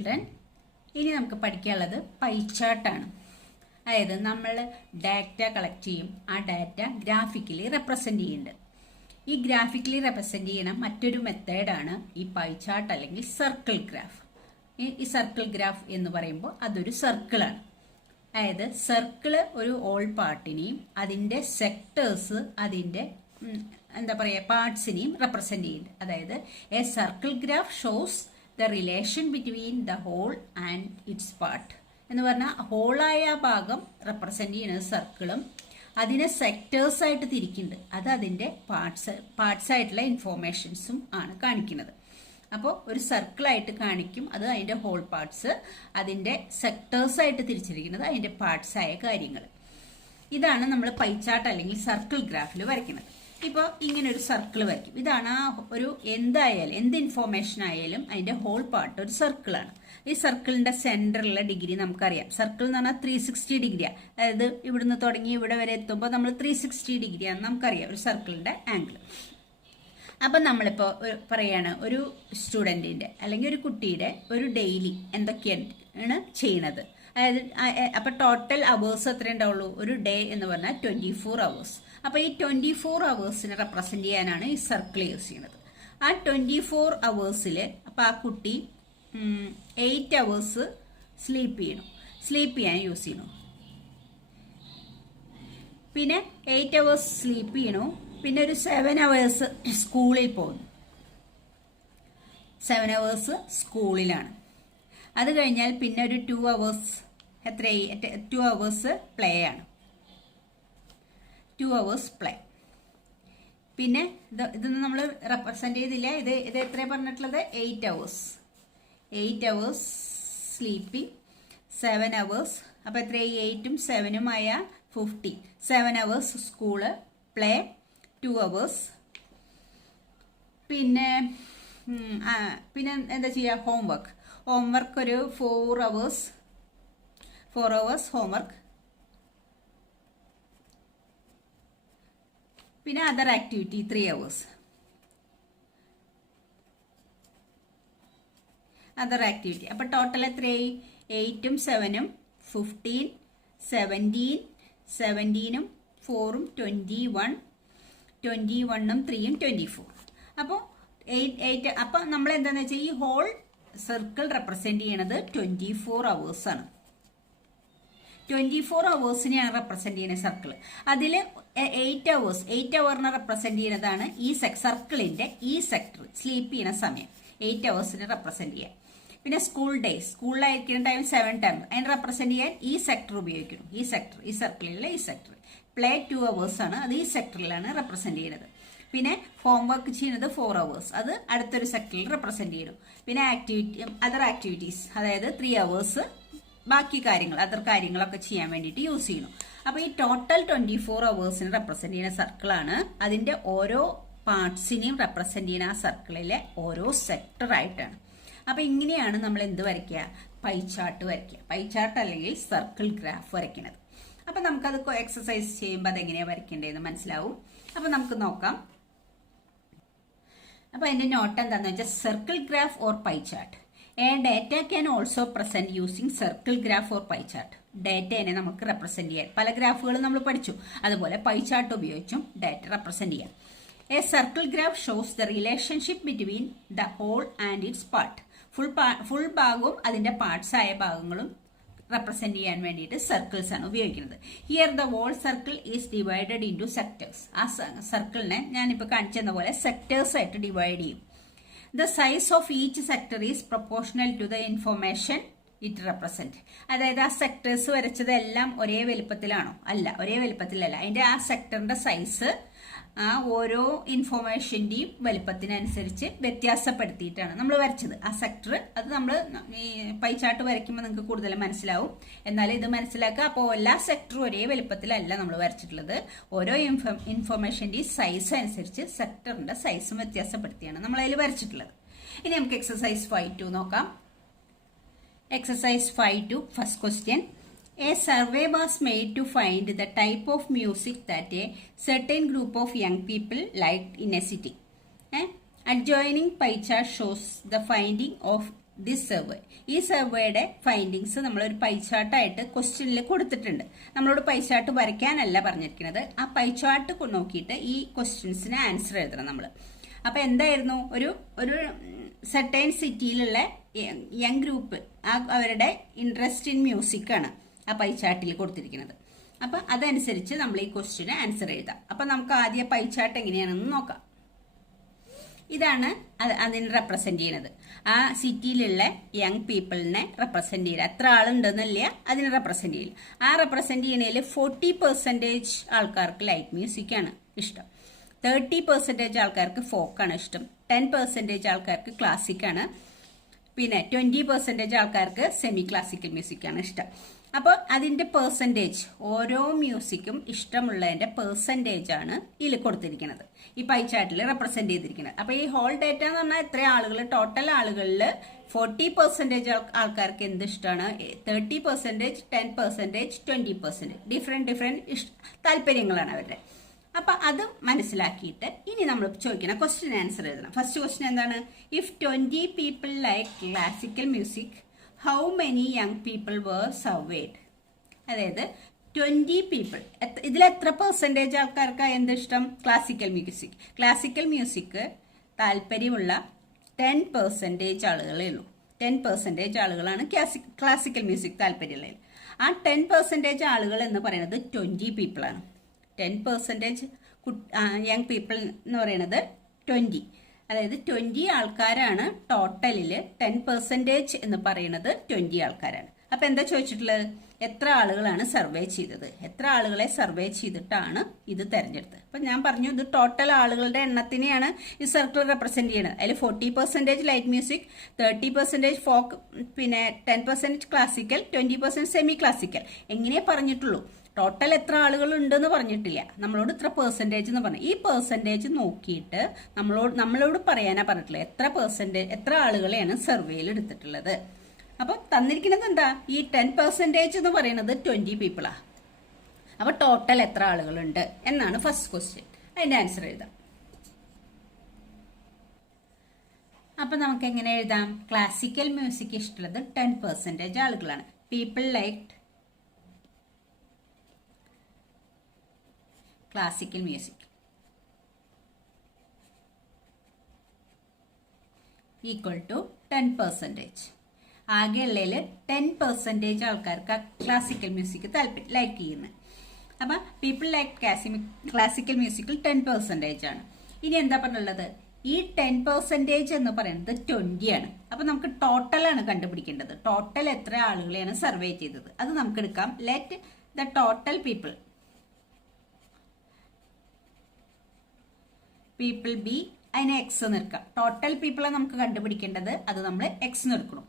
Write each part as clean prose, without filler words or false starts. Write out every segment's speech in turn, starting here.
Children, ഇനി നമുക്ക് പഠിക്കാനുള്ളത് പൈ ചാർട്ടാണ്. അതായത് നമ്മൾ ഡാറ്റ കളക്ട് ചെയ്യും, ആ ഡാറ്റ ഗ്രാഫിക്കലി റെപ്രസെന്റ് ചെയ്യുന്നുണ്ട്. ഈ ഗ്രാഫിക്കലി റെപ്രസെന്റ് ചെയ്യുന്ന മറ്റൊരു മെത്തേഡാണ് ഈ പൈ ചാർട്ട് അല്ലെങ്കിൽ സർക്കിൾ ഗ്രാഫ്. ഈ സർക്കിൾ ഗ്രാഫ് എന്ന് പറയുമ്പോൾ അതൊരു സർക്കിളാണ്. അതായത് സർക്കിള് ഒരു ഓൾ പാർട്ടിനെയും അതിന്റെ സെക്ടേഴ്സ് അതിന്റെ എന്താ പറയുക പാർട്സിനെയും റെപ്രസെന്റ് ചെയ്യുന്നുണ്ട്. അതായത് a circle graph shows the relation between the whole and its part എന്ന് പറഞ്ഞാൽ ഹോളായ ഭാഗം റെപ്രസെന്റ് ചെയ്യുന്നത് സർക്കിളും അതിനെ സെക്ടേഴ്സ് ആയിട്ട് തിരിക്കുന്നുണ്ട്. അത് അതിന്റെ പാർട്സ് ആയിട്ടുള്ള ഇൻഫോർമേഷൻസും ആണ് കാണിക്കുന്നത്. അപ്പോൾ ഒരു സർക്കിളായിട്ട് കാണിക്കും, അത് അതിന്റെ ഹോൾ പാർട്സ്, അതിന്റെ സെക്ടേഴ്സ് ആയിട്ട് തിരിച്ചിരിക്കുന്നത് അതിന്റെ പാർട്സ് ആയ കാര്യങ്ങൾ. ഇതാണ് നമ്മൾ പൈ ചാർട്ട് അല്ലെങ്കിൽ സർക്കിൾ ഗ്രാഫിൽ വരയ്ക്കുന്നത്. ഇപ്പോൾ ഇങ്ങനെ ഒരു സർക്കിൾ വരയ്ക്കും. ഇതാണ് ഒരു എന്തായാലും എന്ത് ഇൻഫോർമേഷൻ ആയാലും അതിന്റെ ഹോൾ പാർട്ട് ഒരു സർക്കിളാണ്. ഈ സർക്കിളിന്റെ സെന്ററിലുള്ള ഡിഗ്രി നമുക്കറിയാം. സർക്കിൾ എന്ന് പറഞ്ഞാൽ 360 ഡിഗ്രിയാണ്. അതായത് ഇവിടുന്ന് തുടങ്ങി ഇവിടെ വരെ എത്തുമ്പോൾ നമ്മൾ 360 ഡിഗ്രിയാണെന്ന് നമുക്കറിയാം ഒരു സർക്കിളിന്റെ ആംഗിൾ. അപ്പം നമ്മളിപ്പോൾ പറയാണ് ഒരു സ്റ്റുഡൻറ്റിൻ്റെ അല്ലെങ്കിൽ ഒരു കുട്ടിയുടെ ഒരു ഡെയിലി എന്തൊക്കെയാണ് ചെയ്യണത്. അതായത് അപ്പം ടോട്ടൽ അവേഴ്സ് എത്ര ഉണ്ടാവുള്ളൂ? ഒരു ഡേ എന്ന് പറഞ്ഞാൽ 24 അവേഴ്സ്. അപ്പോൾ ഈ 24 അവേഴ്സിനെ റെപ്രസെന്റ് ചെയ്യാനാണ് ഈ സർക്കിൾ യൂസ് ചെയ്യുന്നത്. ആ 24 അവേഴ്സിൽ അപ്പോൾ ആ കുട്ടി 8 അവേഴ്സ് സ്ലീപ്പ് ചെയ്യാൻ യൂസ് ചെയ്യണു. പിന്നെ 8 അവേഴ്സ് സ്ലീപ്പ് ചെയ്യണു. പിന്നെ ഒരു 7 അവേഴ്സ് സ്കൂളിൽ പോകുന്നു. 7 അവേഴ്സ് സ്കൂളിലാണ്. അത് കഴിഞ്ഞാൽ പിന്നെ ഒരു 2 അവേഴ്സ് 2 അവേഴ്സ് പ്ലേ ആണ്. 2 അവേഴ്സ് പ്ലേ. പിന്നെ ഇതൊന്നും നമ്മൾ റെപ്രസെന്റ് ചെയ്തില്ല. ഇത് എത്ര പറഞ്ഞിട്ടുള്ളത്? 8 അവേഴ്സ്. 8 hours sleeping, 7 hours. അപ്പോൾ എത്ര? 8ഉം 7ഉം ആയ 50. 7 അവേഴ്സ് സ്കൂള്, പ്ലേ 2 അവേഴ്സ്. പിന്നെ എന്താ ചെയ്യുക? ഹോംവർക്ക് ഒരു 4 അവേഴ്സ് ഹോംവർക്ക്. പിന്നെ other activity 3 hours. Other activity. അപ്പൊ ടോട്ടൽ എത്രയായി? 8ഉം 7ഉം 15, 17ഉം 4ഉം 21, 21ഉം 3ഉം 24. അപ്പോൾ 8. അപ്പം നമ്മൾ എന്താണെന്ന് വെച്ചാൽ ഈ ഹോൾ സർക്കിൾ റെപ്രസെന്റ് ചെയ്യണത് 24 അവേഴ്സ് ആണ്. 24 അവേഴ്സിനെയാണ് റെപ്രസെന്റ് ചെയ്യുന്ന സർക്കിൾ. അതിൽ 8 അവേഴ്സിനെ റെപ്രസെന്റ് ചെയ്യുന്നതാണ് ഈ സർക്കിളിന്റെ ഈ സെക്ടർ സ്ലീപ്പ് ചെയ്യുന്ന സമയം. 8 അവേഴ്സിനെ റെപ്രസെന്റ് ചെയ്യാൻ. പിന്നെ സ്കൂളിലായിരിക്കുന്ന ടൈം 7 ടൈം അതിനെ റെപ്രസെന്റ് ചെയ്യാൻ ഈ സെക്ടർ ഉപയോഗിക്കുന്നു. ഈ സർക്കിളിലെ ഈ സെക്ടർ. പ്ലേ 2 അവേഴ്സ് ആണ്, അത് ഈ സെക്ടറിലാണ് റെപ്രസെന്റ് ചെയ്യുന്നത്. പിന്നെ ഹോംവർക്ക് ചെയ്യുന്നത് 4 അവേഴ്സ്, അത് അടുത്തൊരു സെക്ടറിൽ റെപ്രസെന്റ് ചെയ്യുന്നു. പിന്നെ അതർ ആക്ടിവിറ്റീസ്, അതായത് 3 അവേഴ്സ് ബാക്കി അതർ കാര്യങ്ങളൊക്കെ ചെയ്യാൻ വേണ്ടിയിട്ട് യൂസ് ചെയ്യുന്നു. അപ്പൊ ഈ ടോട്ടൽ 24 അവേഴ്സിന് റെപ്രസെന്റ് ചെയ്യുന്ന സർക്കിളാണ്. അതിന്റെ ഓരോ പാർട്സിനെയും റെപ്രസെന്റ് ചെയ്യുന്ന ആ സർക്കിളിലെ ഓരോ സെക്ടർ ആയിട്ടാണ്. അപ്പൊ ഇങ്ങനെയാണ് നമ്മൾ എന്ത് വരയ്ക്കുക? പൈ ചാർട്ട് വരയ്ക്കുക. പൈ ചാർട്ട് അല്ലെങ്കിൽ സർക്കിൾ ഗ്രാഫ് വരയ്ക്കുന്നത്. അപ്പൊ നമുക്കത് എക്സസൈസ് ചെയ്യുമ്പോൾ അതെങ്ങനെയാണ് വരയ്ക്കേണ്ടതെന്ന് മനസ്സിലാവും. അപ്പൊ നമുക്ക് നോക്കാം. അപ്പൊ അതിന്റെ നോട്ട് എന്താന്ന് വെച്ചാൽ circle graph or pie chart. A data can also present using circle graph or pie chart. ഡാറ്റയെ നമുക്ക് റെപ്രസെന്റ് ചെയ്യാൻ പല ഗ്രാഫുകളും നമ്മൾ പഠിച്ചു. അതുപോലെ പൈ ചാർട്ട് ഉപയോഗിച്ചും ഡാറ്റ റെപ്രസെന്റ് ചെയ്യാം. A circle graph shows the relationship between the whole and its part. Full ഭാഗവും അതിന്റെ പാർട്സ് ആയ ഭാഗങ്ങളും റെപ്രസെന്റ് ചെയ്യാൻ വേണ്ടിയിട്ട് സർക്കിൾസ് ആണ് ഉപയോഗിക്കുന്നത്. Here the whole circle is divided into sectors. ആ സർക്കിളിനെ ഞാനിപ്പോൾ കാണിച്ചെന്ന പോലെ സെക്ടേഴ്സ് ആയിട്ട് ഡിവൈഡ് ചെയ്യും. The size of each sector is proportional to the information it represent. അതായത് ആ സെക്ടേഴ്സ് വരച്ചതെല്ലാം ഒരേ വലുപ്പത്തിലാണോ? അല്ല, ഒരേ വലുപ്പത്തിലല്ല. അതിന്റെ ആ സെക്ടറിന്റെ സൈസ് ആ ഓരോ ഇൻഫോർമേഷന്റെയും വലുപ്പത്തിനനുസരിച്ച് വ്യത്യാസപ്പെടുത്തിയിട്ടാണ് നമ്മൾ വരച്ചത് ആ സെക്ടർ. അത് നമ്മൾ ഈ പൈ ചാർട്ട് വരയ്ക്കുമ്പോൾ നിങ്ങൾക്ക് കൂടുതൽ മനസ്സിലാവും. എന്നാലും ഇത് മനസ്സിലാക്കുക. അപ്പോൾ എല്ലാ സെക്ടറും ഒരേ വലുപ്പത്തിലല്ല നമ്മൾ വരച്ചിട്ടുള്ളത്. ഓരോ ഇൻഫോർമേഷന്റെയും സൈസ് അനുസരിച്ച് സെക്ടറിന്റെ സൈസും വ്യത്യാസപ്പെടുത്തിയാണ് നമ്മൾ അതിൽ വരച്ചിട്ടുള്ളത്. ഇനി നമുക്ക് എക്സസൈസ് 5.2 നോക്കാം. Exercise 5.2, first question. A survey was made to find the type of music that a certain group of young people liked in a city. Adjoining pie chart shows the finding of this survey. ഈ സർവേയുടെ findings നമ്മളൊരു pi ചാർട്ടായിട്ട് ക്വസ്റ്റ്യനിൽ കൊടുത്തിട്ടുണ്ട്. നമ്മളോട് pie chart വരയ്ക്കാനല്ല പറഞ്ഞിരിക്കുന്നത്, ആ pie chart നോക്കിയിട്ട് ഈ ക്വസ്റ്റ്യൻസിന് ആൻസർ എഴുതണം നമ്മൾ. അപ്പൊ എന്തായിരുന്നു, ഒരു സെർട്ടൈൻ സിറ്റിയിലുള്ള യങ് ഗ്രൂപ്പ്, അവരുടെ ഇൻട്രസ്റ്റ് ഇൻ മ്യൂസിക് ആണ് ആ പൈ ചാർട്ടിൽ കൊടുത്തിരിക്കുന്നത്. അപ്പൊ അതനുസരിച്ച് നമ്മൾ ഈ ക്വസ്റ്റ്യന് ആൻസർ എഴുതാം. അപ്പൊ നമുക്ക് ആദ്യം പൈ ചാർട്ട് എങ്ങനെയാണെന്ന് നോക്കാം. ഇതാണ് അതിന് റെപ്രസെന്റ് ചെയ്യുന്നത്. ആ സിറ്റിയിലുള്ള യങ് പീപ്പിളിനെ റെപ്രസെന്റ് ചെയ്യുക. എത്ര ആളുണ്ടെന്നില്ല, അതിനെ റെപ്രസെന്റ് ചെയ്യില്ല. ആ റെപ്രസെന്റ് ചെയ്യണതിൽ 40% ആൾക്കാർക്ക് ലൈറ്റ് മ്യൂസിക് ആണ് ഇഷ്ടം, 30% ആൾക്കാർക്ക് ഫോക്കാണ് ഇഷ്ടം, 10% ആൾക്കാർക്ക് ക്ലാസിക് ആണ്, പിന്നെ 20% ആൾക്കാർക്ക് സെമി ക്ലാസിക്കൽ മ്യൂസിക് ആണ് ഇഷ്ടം. അപ്പോൾ അതിന്റെ പെർസെൻറ്റേജ്, ഓരോ മ്യൂസിക്കും ഇഷ്ടമുള്ളതിന്റെ പെർസെൻറ്റേജ് ആണ് ഇതിൽ കൊടുത്തിരിക്കുന്നത്, ഈ പൈ ചാർട്ടിൽ റെപ്രസെന്റ് ചെയ്തിരിക്കുന്നത്. അപ്പൊ ഈ ഹോൾ ഡേറ്റ എന്ന് പറഞ്ഞാൽ എത്ര ആളുകൾ, ടോട്ടൽ ആളുകളിൽ 40% ആൾക്കാർക്ക് എന്ത് ഇഷ്ടമാണ്, 30%, 10%, 20%, ഡിഫറെന്റ് താല്പര്യങ്ങളാണ് അവരുടെ. അപ്പൊ അത് മനസ്സിലാക്കിയിട്ട് ഇനി നമ്മൾ ചോദിക്കണം, ക്വസ്റ്റ്യൻ ആൻസർ എഴുതണം. ഫസ്റ്റ് ക്വസ്റ്റ്യൻ എന്താണ്, if 20 people like classical music, how many young people were surveyed? അതായത് 20 people, ഇതിൽ എത്ര പെർസെൻറ്റേജ് ആൾക്കാർക്ക് എന്ത് ഇഷ്ടം, ക്ലാസിക്കൽ മ്യൂസിക്. ക്ലാസിക്കൽ മ്യൂസിക് താല്പര്യമുള്ള 10% ആളുകളേ ഉള്ളൂ. 10% ആളുകളാണ് ക്ലാസിക്കൽ മ്യൂസിക് താല്പര്യമുള്ളത്. ആ 10% ആളുകൾ എന്ന് പറയുന്നത് 20 people ആണ്. 10% യങ് പീപ്പിൾ എന്ന് പറയുന്നത് 20, അതായത് 20 ആൾക്കാരാണ് ടോട്ടലിൽ. 10% എന്ന് പറയുന്നത് 20 ആൾക്കാരാണ്. അപ്പൊ എന്താ ചോദിച്ചിട്ടുള്ളത്, എത്ര ആളുകളാണ് സർവേ ചെയ്തത്, എത്ര ആളുകളെ സർവേ ചെയ്തിട്ടാണ് ഇത് തെരഞ്ഞെടുത്തത്. അപ്പൊ ഞാൻ പറഞ്ഞു, ഇത് ടോട്ടൽ ആളുകളുടെ എണ്ണത്തിനെയാണ് ഈ സർക്കിൾ റെപ്രസെന്റ് ചെയ്യുന്നത്. അതിൽ 40% ലൈറ്റ് മ്യൂസിക്, 30% ഫോക്ക്, പിന്നെ 10% ക്ലാസിക്കൽ, 20% സെമി ക്ലാസിക്കൽ എങ്ങനെയേ പറഞ്ഞിട്ടുള്ളൂ. ടോട്ടൽ എത്ര ആളുകൾ ഉണ്ടെന്ന് പറഞ്ഞിട്ടില്ല. നമ്മളോട് ഇത്ര പെർസെൻറ്റേജ് എന്ന് പറഞ്ഞു. ഈ പെർസെൻറ്റേജ് നോക്കിയിട്ട് നമ്മളോട് പറയാനാ പറഞ്ഞിട്ടുള്ളത്, എത്ര ആളുകളെയാണ് സർവേയിൽ എടുത്തിട്ടുള്ളത്. അപ്പൊ തന്നിരിക്കുന്നത് എന്താ, ഈ 10% എന്ന് പറയുന്നത് 20 പീപ്പിളാ. അപ്പൊ ടോട്ടൽ എത്ര ആളുകളുണ്ട് എന്നാണ് ഫസ്റ്റ് ക്വസ്റ്റ്യൻ. അതിന്റെ ആൻസർ എഴുതാം. അപ്പൊ നമുക്ക് എങ്ങനെ എഴുതാം, ക്ലാസിക്കൽ മ്യൂസിക് ഇഷ്ടമുള്ളത് 10% ആളുകളാണ്. People like classical music equal to 10%. ആകെയുള്ളതിൽ 10% ആൾക്കാർക്ക് ക്ലാസിക്കൽ മ്യൂസിക് ലൈക്ക് ചെയ്യുന്നത്. അപ്പൊ പീപ്പിൾ ലൈക്ക് ക്ലാസിക്കൽ മ്യൂസിക്കിൽ 10% ആണ്. ഇനി എന്താ പറഞ്ഞുള്ളത്, ഈ 10% എന്ന് പറയുന്നത് 20 ആണ്. അപ്പൊ നമുക്ക് ടോട്ടലാണ് കണ്ടുപിടിക്കേണ്ടത്. ടോട്ടൽ എത്ര ആളുകളെയാണ് സർവേ ചെയ്തത് അത് നമുക്ക് എടുക്കാം. Let the total people B, അതിനെ എക്സ് നിർക്കാം. ടോട്ടൽ പീപ്പിളെ നമുക്ക് കണ്ടുപിടിക്കേണ്ടത്, അത് നമ്മൾ എക്സ് നിർക്കണം.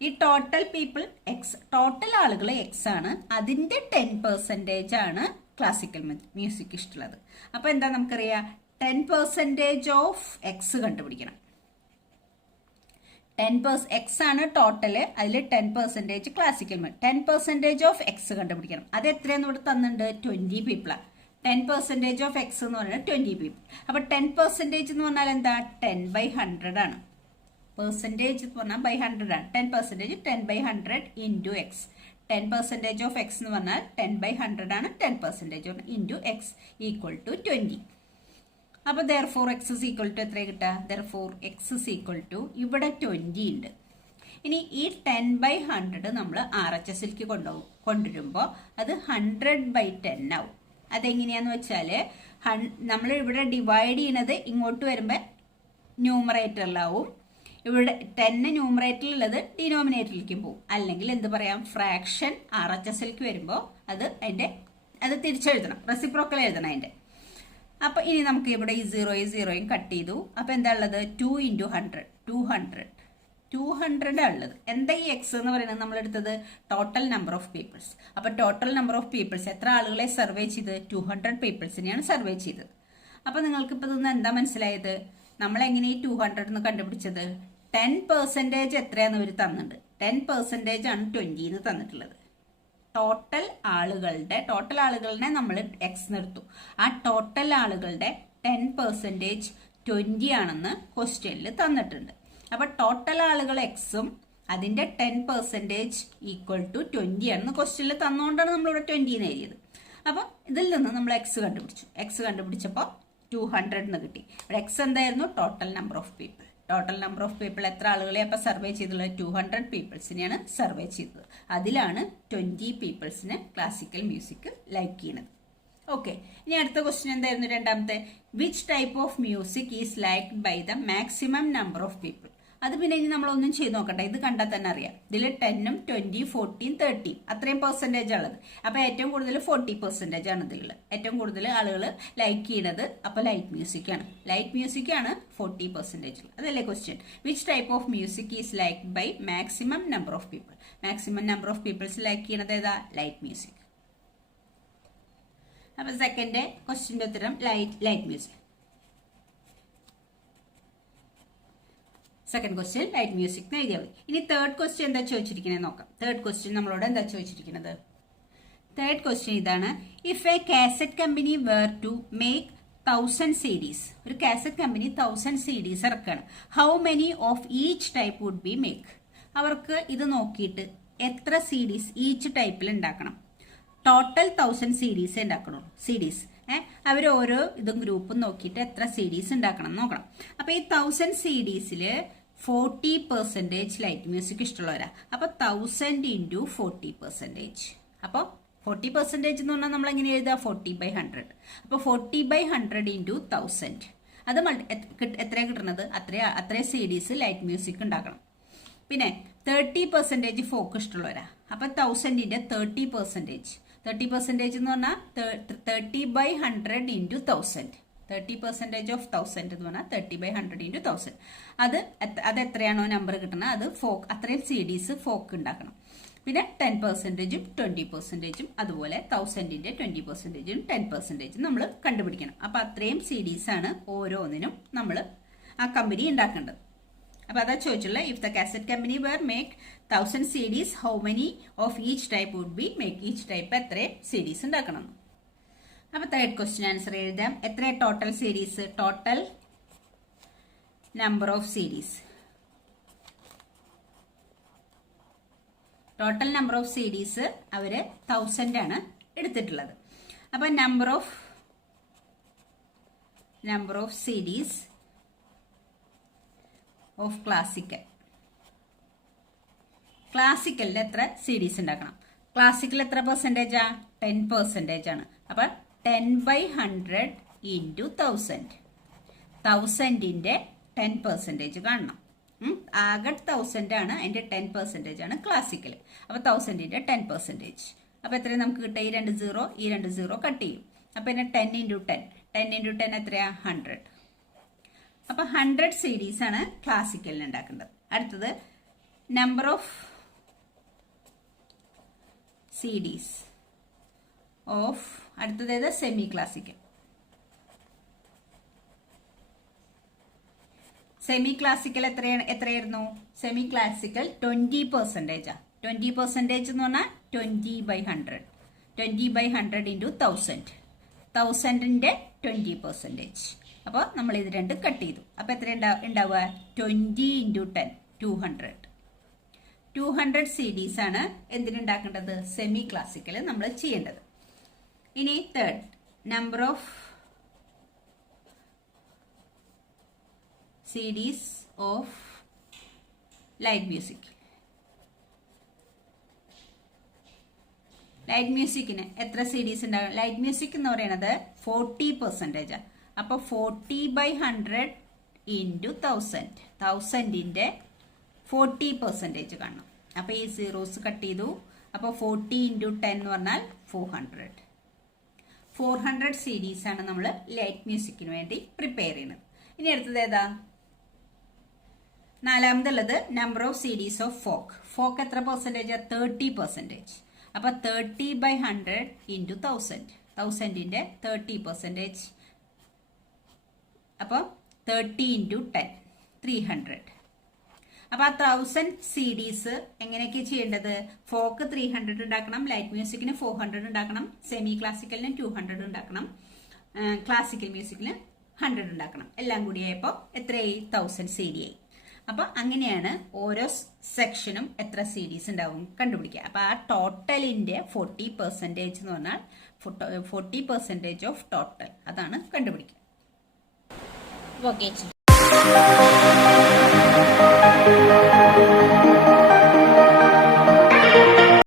ഈ ടോട്ടൽ പീപ്പിൾ എക്സ്, ടോട്ടൽ ആളുകൾ എക്സ് ആണ്, അതിന്റെ 10% ആണ് ക്ലാസിക്കൽ മ്യൂസിക് ഇഷ്ടമുള്ളത്. അപ്പൊ എന്താ നമുക്കറിയാം, 10% ഓഫ് എക്സ് കണ്ടുപിടിക്കണം. 10% എക്സ് ആണ് ടോട്ടല്, അതിൽ 10% ക്ലാസിക്കൽ, 10% ഓഫ് എക്സ് കണ്ടുപിടിക്കണം. അത് എത്രയെന്ന് ഇവിടെ തന്നിട്ടുണ്ട്, 20 പീപ്പിളാണ്. 10% ഓഫ് എക്സ് എന്ന് പറയുന്നത് 20 പീപ്പിൾ. അപ്പൊ 10% എന്ന് പറഞ്ഞാൽ എന്താ, 10/100 ആണ്. പെർസെൻറ്റേജ് എന്ന് പറഞ്ഞാൽ 100 ആണ്. 10% 10/100 ഇൻറ്റു എക്സ്. 10% ഓഫ് എക്സ് എന്ന് പറഞ്ഞാൽ 10/100 ആണ്. 10% ഇൻറ്റു എക്സ് ഈക്വൽ ടു 20. അപ്പൊ therefore X is equal to എത്ര കിട്ടുക, therefore X is equal to, ഇവിടെ 20 ഉണ്ട്. ഇനി ഈ 10/100 നമ്മൾ RHSലേക്ക് കൊണ്ടുവരുമ്പോൾ അത് 100/10 ആവും. അതെങ്ങനെയാന്ന് വെച്ചാല്, നമ്മൾ ഇവിടെ ഡിവൈഡ് ചെയ്യണത് ഇങ്ങോട്ട് വരുമ്പോൾ ന്യൂമറേറ്ററിലാവും, ഇവിടെ 10 ന്യൂമറേറ്ററിലുള്ളത് ഡിനോമിനേറ്ററിലേക്ക് പോകും. അല്ലെങ്കിൽ എന്ത് പറയാം, ഫ്രാക്ഷൻ RHSലേക്ക് വരുമ്പോൾ അത് തിരിച്ചെഴുതണം, റെസിപ്രോക്കൽ എഴുതണം അതിന്റെ. അപ്പൊ ഇനി നമുക്ക് ഇവിടെ ഈ 0 കട്ട് ചെയ്തു. അപ്പൊ എന്താ ഉള്ളത്, 2 × 100 200 ഉള്ളത്. എന്താ ഈ എക്സ് എന്ന് പറയുന്നത്, നമ്മൾ എടുത്തത് ടോട്ടൽ നമ്പർ ഓഫ് പീപ്പിൾസ്. അപ്പൊ ടോട്ടൽ നമ്പർ ഓഫ് പീപ്പിൾസ് എത്ര ആളുകളെ സർവേ ചെയ്ത്, 200 പീപ്പിൾസിനെയാണ് സർവേ ചെയ്തത്. അപ്പൊ നിങ്ങൾക്ക് ഇപ്പൊ ഇതൊന്ന് എന്താ മനസ്സിലായത്, നമ്മൾ എങ്ങനെ ഈ 200 എന്ന് കണ്ടുപിടിച്ചത്, 10% എത്രയാന്ന് ഇവർ തന്നിട്ടുണ്ട്. 10% ആണ് 20 എന്ന് തന്നിട്ടുള്ളത്. ടോട്ടൽ ആളുകളുടെ നമ്മൾ എക്സ് നിർത്തും. ആ ടോട്ടൽ ആളുകളുടെ 10% 20 ആണെന്ന് ക്വസ്റ്റ്യനിൽ തന്നിട്ടുണ്ട്. അപ്പൊ ടോട്ടൽ ആളുകൾ എക്സും അതിന്റെ 10% ഈക്വൽ ടു 20 ആണെന്ന് ക്വസ്റ്റ്യനിൽ തന്നുകൊണ്ടാണ് നമ്മളിവിടെ 20 എന്ന് എഴുതിയത്. അപ്പൊ ഇതിൽ നിന്ന് നമ്മൾ എക്സ് കണ്ടുപിടിച്ചു. എക്സ് കണ്ടുപിടിച്ചപ്പോൾ 200 എന്ന് കിട്ടി. ഇവിടെ എക്സ് എന്തായിരുന്നു? Total number of people. Total number of people എത്ര ആളുകളെ അപ്പൊ സർവേ ചെയ്തുള്ളത്? 200 പീപ്പിൾസിനെയാണ് സർവേ ചെയ്തത്. അതിലാണ് 20 പീപ്പിൾസിന് ക്ലാസിക്കൽ മ്യൂസിക് ലൈക്ക് ചെയ്യുന്നത്. ഓക്കെ, ഇനി അടുത്ത ക്വസ്റ്റ്യൻ എന്തായിരുന്നു? രണ്ടാമത്തെ, which type of music is liked by the maximum number of people. അത് പിന്നെ ഇനി നമ്മളൊന്നും ചെയ്ത് നോക്കട്ടെ, ഇത് കണ്ടാൽ തന്നെ അറിയാം. ഇതിൽ 10ഉം 20, 14, 30 അത്രയും പെർസെൻറ്റേജ് ഉള്ളത്. അപ്പൊ ഏറ്റവും കൂടുതൽ 40% ആണ് ഇതിലുള്ളത്. ഏറ്റവും കൂടുതൽ ആളുകൾ ലൈക്ക് ചെയ്യുന്നത് അപ്പൊ ലൈറ്റ് മ്യൂസിക് ആണ്. ലൈറ്റ് മ്യൂസിക് ആണ് 40% അതല്ലേ question. Which type of music is liked by maximum number of people. Maximum number of peoples like ചെയ്യുന്നത് ഏതാ? Light music. അപ്പൊ സെക്കൻഡ് ക്വസ്റ്റ്യന്റെ ഉത്തരം light music. Second question light music എഴുതിയാൽ മതി. ഇനി തേർഡ് ക്വസ്റ്റ്യൻ എന്താ ചോദിച്ചിരിക്കുന്നത് നോക്കാം. തേർഡ് ക്വസ്റ്റ്യൻ നമ്മളോട് എന്താ ചോദിച്ചിരിക്കുന്നത്? തേർഡ് ക്വസ്റ്റ്യൻ ഇതാണ്, if a cassette company were to make 1000 CDs, ഒരു കാസറ്റ് കമ്പനി 1000 CDs ഇറക്കാണ്, how many of each type would be make. അവർക്ക് ഇത് നോക്കിയിട്ട് എത്ര CDs ഈച്ച് ടൈപ്പിൽ ഉണ്ടാക്കണം? ടോട്ടൽ 1000 CDs ഉണ്ടാക്കണം. CDs അവർ ഓരോ ഇതും ഗ്രൂപ്പും നോക്കിയിട്ട് എത്ര CDs ഉണ്ടാക്കണം നോക്കണം. അപ്പൊ ഈ 1000 CDsൽ 40% ലൈറ്റ് മ്യൂസിക് ഇഷ്ടമുള്ളവരാ. അപ്പൊ 1000 × 40%. അപ്പോൾ 40% എന്ന് പറഞ്ഞാൽ നമ്മൾ എങ്ങനെ എഴുതുക? 40/100. അപ്പൊ 40/100 × 1000 അത് എത്രയാ കിട്ടുന്നത്? അത്രേ CDs ലൈറ്റ് മ്യൂസിക് ഉണ്ടാക്കണം. പിന്നെ 30% ഫോക്ക് ഇഷ്ടമുള്ളവരാ. അപ്പൊ 1000ന്റെ 30%. 30% എന്ന് പറഞ്ഞാൽ 30/100 × 1000. 30% ഓഫ് 1000 എന്ന് പറഞ്ഞാൽ 30/100 × 1000. അത് എത്രയാണോ നമ്പർ കിട്ടുന്നത് അത് ഫോക്ക്, അത്രയും CDs ഫോക്ക് ഉണ്ടാക്കണം. പിന്നെ 10%ഉം 20%ഉം അതുപോലെ 1000ന്റെ 20%ഉം 10%ഉം നമ്മൾ കണ്ടുപിടിക്കണം. അപ്പൊ അത്രയും CDs ആണ് ഓരോന്നിനും നമ്മൾ ആ കമ്പനി ഉണ്ടാക്കേണ്ടത്. അപ്പൊ അതാ ചോദിച്ചുള്ള, if the cassette company were make 1000 CDs, how many of each type would be make. Each type എത്ര CDs ഉണ്ടാക്കണം. അപ്പൊ തേർഡ് ക്വസ്റ്റ്യൻ ആൻസർ എഴുതാം. എത്ര total CDs? Total number of CDs. Total number of CDs അവര് 1000 ആണ് എടുത്തിട്ടുള്ളത്. അപ്പൊ number of CDs of ക്ലാസിക്കലിൽ എത്ര CDs ഉണ്ടാക്കണം? ക്ലാസിക്കൽ എത്ര പെർസെൻറ്റേജാ? 10% ആണ്. അപ്പൊ 10/100 × 1000. 1000ന്റെ 10% കാണണം. ആകെ 1000 ആണ്, അതിന്റെ 10% ആണ് ക്ലാസിക്കൽ. അപ്പൊ 1000ന്റെ 10%. അപ്പൊ എത്രയും നമുക്ക് കിട്ടുക? ഈ 2 0 ഈ 2 0 കട്ട് ചെയ്യും. അപ്പൊ പിന്നെ 10 × 10. 10 × 10 എത്രയാ? 100. അപ്പൊ 100 CDs ആണ് ക്ലാസിക്കലിന് ഉണ്ടാക്കേണ്ടത്. അടുത്തത് നമ്പർ ഓഫ് CDs ഓഫ് അടുത്തത് സെമി ക്ലാസിക്കൽ. സെമി ക്ലാസിക്കൽ എത്രയായിരുന്നു? Semi classical 20%. 20% എന്ന് പറഞ്ഞാൽ 20/100. 20/100 × 1000. 1000ന്റെ 20%. അപ്പോൾ നമ്മൾ ഇത് രണ്ട് കട്ട് ചെയ്തു. അപ്പൊ എത്ര ഉണ്ടാവുക? 20 × 10 200. 200 CDs ആണ് എന്തിനുണ്ടാക്കേണ്ടത്? സെമി ക്ലാസിക്കൽ നമ്മൾ ചെയ്യേണ്ടത്. ഇനി third, number of CDs of light music. Light മ്യൂസിക്കിന് എത്ര CDs ഉണ്ടാകും? ലൈറ്റ് മ്യൂസിക് എന്ന് പറയുന്നത് 40%. അപ്പൊ 40/100 × 1000. 1000ന്റെ 40% കാണണം. അപ്പൊ ഈ സീറോസ് കട്ട് ചെയ്തു. അപ്പൊ 40 × 10 എന്ന് പറഞ്ഞാൽ 400. 400 CDs ആണ് നമ്മൾ ലൈറ്റ് മ്യൂസിക്കിന് വേണ്ടി പ്രിപ്പയർ ചെയ്യുന്നത്. ഇനി അടുത്തത് ഏതാ? നാലാമതുള്ളത് number of CDs of folk. Folk എത്ര പെർസെൻറ്റേജ്? 30%. അപ്പൊ 30/100 × 1000. 1000ന്റെ 30%. അപ്പോൾ 30 × 10 300. അപ്പൊ 1000 CDs എങ്ങനെയൊക്കെ ചെയ്യേണ്ടത്? ഫോക്ക് 300 ഉണ്ടാക്കണം, ലൈറ്റ് മ്യൂസിക്കിന് 400 ഉണ്ടാക്കണം, സെമി ക്ലാസിക്കലിന് 200 ഉണ്ടാക്കണം, ക്ലാസിക്കൽ മ്യൂസിക്കിന് 100 ഉണ്ടാക്കണം. എല്ലാം കൂടി ആയപ്പോൾ എത്രയായി? 1000 CD ആയി. അപ്പൊ അങ്ങനെയാണ് ഓരോ സെക്ഷനും എത്ര CDs ഉണ്ടാവും കണ്ടുപിടിക്കുക. അപ്പൊ ആ ടോട്ടലിന്റെ 40% എന്ന് പറഞ്ഞാൽ 40% ഓഫ് ടോട്ടൽ, അതാണ് കണ്ടുപിടിക്കുക. ഓക്കെ.